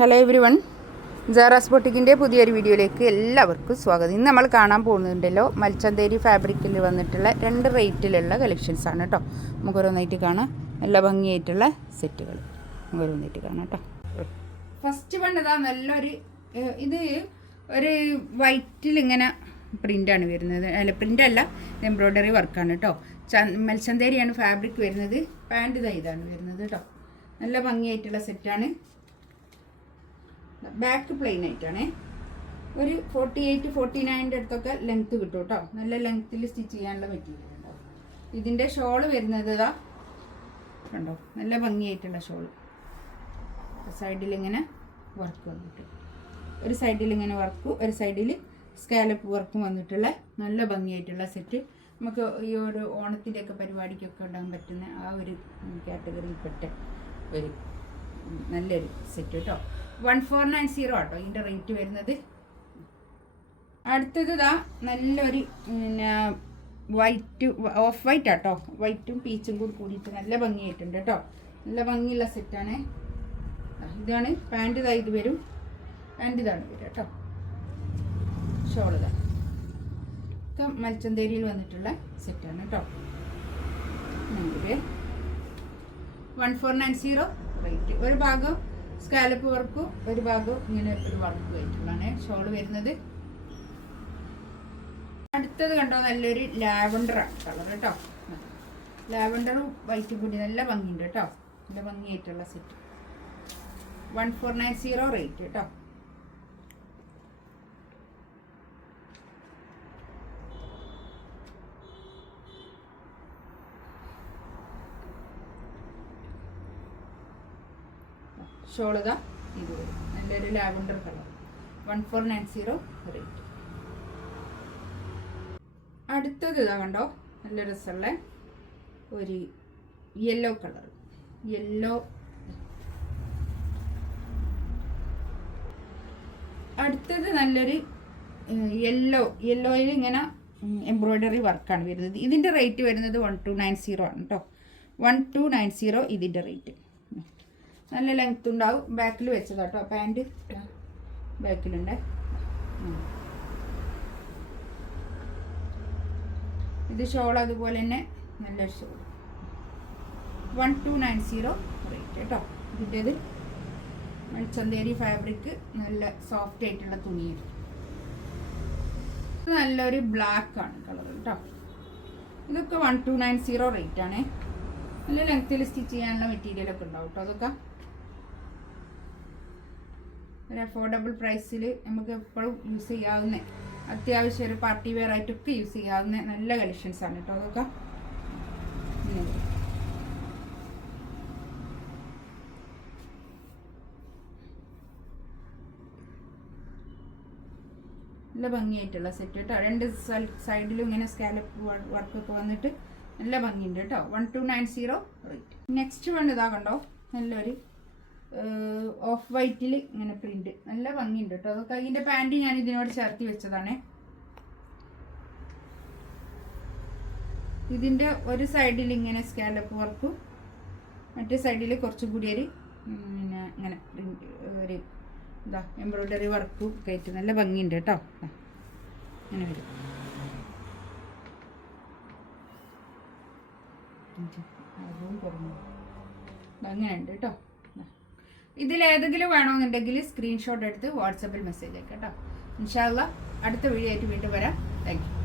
Hello every one, ജാറാസ് ബൊട്ടിക്കിൻ്റെ പുതിയൊരു വീഡിയോയിലേക്ക് എല്ലാവർക്കും സ്വാഗതം. ഇന്ന് നമ്മൾ കാണാൻ പോകുന്നുണ്ടല്ലോ മൽച്ചന്തേരി ഫാബ്രിക്കിൽ വന്നിട്ടുള്ള 2 റേറ്റിലുള്ള കളക്ഷൻസാണ് കേട്ടോ. നമുക്കൊരോന്നായിട്ട് കാണാം. നല്ല ഭംഗിയായിട്ടുള്ള സെറ്റുകൾ നമുക്കൊരോന്നായിട്ട് കാണാം കേട്ടോ. ഫസ്റ്റ് വൺ ഇതാ നല്ലൊരു ഇത് ഒരു വൈറ്റിൽ ഇങ്ങനെ പ്രിൻ്റാണ് വരുന്നത്. അല്ല, പ്രിൻ്റല്ല, എംബ്രോയ്ഡറി വർക്കാണ് കേട്ടോ. മൽച്ചന്തേരിയാണ് ഫാബ്രിക് വരുന്നത്. പാൻറ്റ് ഇതാണ് വരുന്നത് കേട്ടോ. നല്ല ഭംഗിയായിട്ടുള്ള സെറ്റാണ്. ബാക്ക് പ്ലെയിൻ ആയിട്ടാണേ. ഒരു 48-49 അടുത്തൊക്കെ ലെങ്ത്ത് കിട്ടും കേട്ടോ. നല്ല ലെങ്ത്തിൽ സ്റ്റിച്ച് ചെയ്യാനുള്ള മെറ്റീരിയൽ ഉണ്ടാവും. ഇതിൻ്റെ ഷോള് വരുന്നത് ഇതാ കണ്ടോ, നല്ല ഭംഗിയായിട്ടുള്ള ഷോള്. സൈഡിൽ ഇങ്ങനെ വർക്ക് വന്നിട്ട്, ഒരു സൈഡിൽ ഇങ്ങനെ വർക്കും ഒരു സൈഡിൽ സ്കാലപ്പ് വർക്കും വന്നിട്ടുള്ള നല്ല ഭംഗിയായിട്ടുള്ള സെറ്റ്. നമുക്ക് ഈ ഒരു ഓണത്തിൻ്റെയൊക്കെ പരിപാടിക്കൊക്കെ ഉണ്ടാകാൻ പറ്റുന്ന ആ ഒരു കാറ്റഗറിയിൽപ്പെട്ട ഒരു നല്ലൊരു സെറ്റ് കേട്ടോ. 1490 ആട്ടോ ഇതിൻ്റെ റേറ്റ് വരുന്നത്. അടുത്തത് ഇതാ നല്ലൊരു വൈറ്റ്, ഓഫ് വൈറ്റ് ആട്ടോ. വൈറ്റും പീച്ചും കൂടി കൂടിയിട്ട് നല്ല ഭംഗിയായിട്ടുണ്ട് കേട്ടോ. നല്ല ഭംഗിയുള്ള സെറ്റാണ്. ഇതാണ് പാൻറ്റ്. ഇതാ ഇത് വരും, പാൻറ്റ് ഇതാണ് വരും കേട്ടോ. ഷോൾ ഇതാ ഒക്കെ മൽച്ചന്തേരിയിൽ വന്നിട്ടുള്ള സെറ്റാണ് കേട്ടോ. 1490 റേറ്റ്. ഒരു ഭാഗം സ്കാലപ്പ് വർക്കും ഒരു ഭാഗം ഇങ്ങനെ ഒരു വർക്ക് ആയിട്ടുള്ളതാണ് ഷോൾ വരുന്നത്. അടുത്തത് കണ്ടോ, നല്ലൊരു ലാവൻഡർ കളർ കേട്ടോ. ലാവൻഡറും വൈറ്റും കൂടി നല്ല ഭംഗിയുണ്ട് കേട്ടോ. നല്ല ഭംഗിയായിട്ടുള്ള സെറ്റ്. 1490 റേറ്റ് കേട്ടോ. ഷോളതാ ഇത് വരും, നല്ലൊരു ലാവൻഡർ കളർ. 1490 റേറ്റ്. അടുത്തത് ഇതാ കണ്ടോ, നല്ല രസമുള്ള ഒരു യെല്ലോ കളർ. യെല്ലോ. അടുത്തത് നല്ലൊരു യെല്ലോയിൽ ഇങ്ങനെ എംബ്രോയ്ഡറി വർക്കാണ് വരുന്നത്. ഇതിൻ്റെ റേറ്റ് വരുന്നത് 1290 ആണ് കേട്ടോ. 1290 ഇതിൻ്റെ റേറ്റ്. നല്ല ലെങ്ത് ഉണ്ടാവും. ബാക്കിൽ വെച്ചതാ കേട്ടോ. പാൻറ്റ് ബാക്കിലുണ്ട്. ഇത് ഷോൾ അതുപോലെ തന്നെ നല്ലൊരു ഷോൾ. 1290 റേറ്റ് കേട്ടോ. ഇതിൻ്റെത് മൽച്ചന്തേരി ഫാബ്രിക്, നല്ല സോഫ്റ്റ് ആയിട്ടുള്ള തുണിയാണ്. നല്ലൊരു ബ്ലാക്ക് ആണ് കളർ കേട്ടോ. ഇതൊക്കെ 1290 റേറ്റ് ആണ്. നല്ല ലെങ്ത്തിൽ സ്റ്റിച്ച് ചെയ്യാനുള്ള മെറ്റീരിയലൊക്കെ ഉണ്ടാവും കേട്ടോ. അതൊക്കെ ഒരു അഫോർഡബിൾ പ്രൈസിൽ നമുക്ക് എപ്പോഴും യൂസ് ചെയ്യാവുന്ന, അത്യാവശ്യം ഒരു പാർട്ടി വെയർ ആയിട്ടൊക്കെ യൂസ് ചെയ്യാവുന്ന നല്ല കളക്ഷൻസ് ആണ് കേട്ടോ. അതൊക്കെ നല്ല ഭംഗിയായിട്ടുള്ള സെറ്റ് കേട്ടോ. 2 സൈഡിലും ഇങ്ങനെ സ്കാലപ്പ് വർക്കൊക്കെ വന്നിട്ട് നല്ല ഭംഗിയുണ്ട് കേട്ടോ. 1290 റേറ്റ്. നെക്സ്റ്റ് വൺ ഇതാ കണ്ടോ, നല്ലൊരു ഓഫ് വൈറ്റിൽ ഇങ്ങനെ പ്രിന്റ്, നല്ല ഭംഗിയുണ്ട് കേട്ടോ. അതൊക്കെ അതിൻ്റെ പാൻറ്റ് ഞാൻ ഇതിനോട് ചേർത്തി വെച്ചതാണ്. ഇതിൻ്റെ ഒരു സൈഡിൽ ഇങ്ങനെ സ്കാലപ്പ് വർക്കും മറ്റേ സൈഡിൽ കുറച്ചും കൂടി ഒരു പിന്നെ ഇങ്ങനെ പ്രിന്റ്, ഒരു എന്താ എംബ്രോയ്ഡറി വർക്കും ഒക്കെ ആയിട്ട് നല്ല ഭംഗിയുണ്ട് കേട്ടോ. അങ്ങനെ വരും. അങ്ങനെ ഉണ്ട് കേട്ടോ. ഇതിലേതെങ്കിലും വേണമെന്നുണ്ടെങ്കിൽ സ്ക്രീൻഷോട്ട് എടുത്ത് വാട്സപ്പിൽ മെസ്സേജ് അയക്കാം കേട്ടോ. ഇൻഷാ അല്ലാഹ് അടുത്ത വീഡിയോ ആയിട്ട് വീണ്ടും വരാം. Thank you.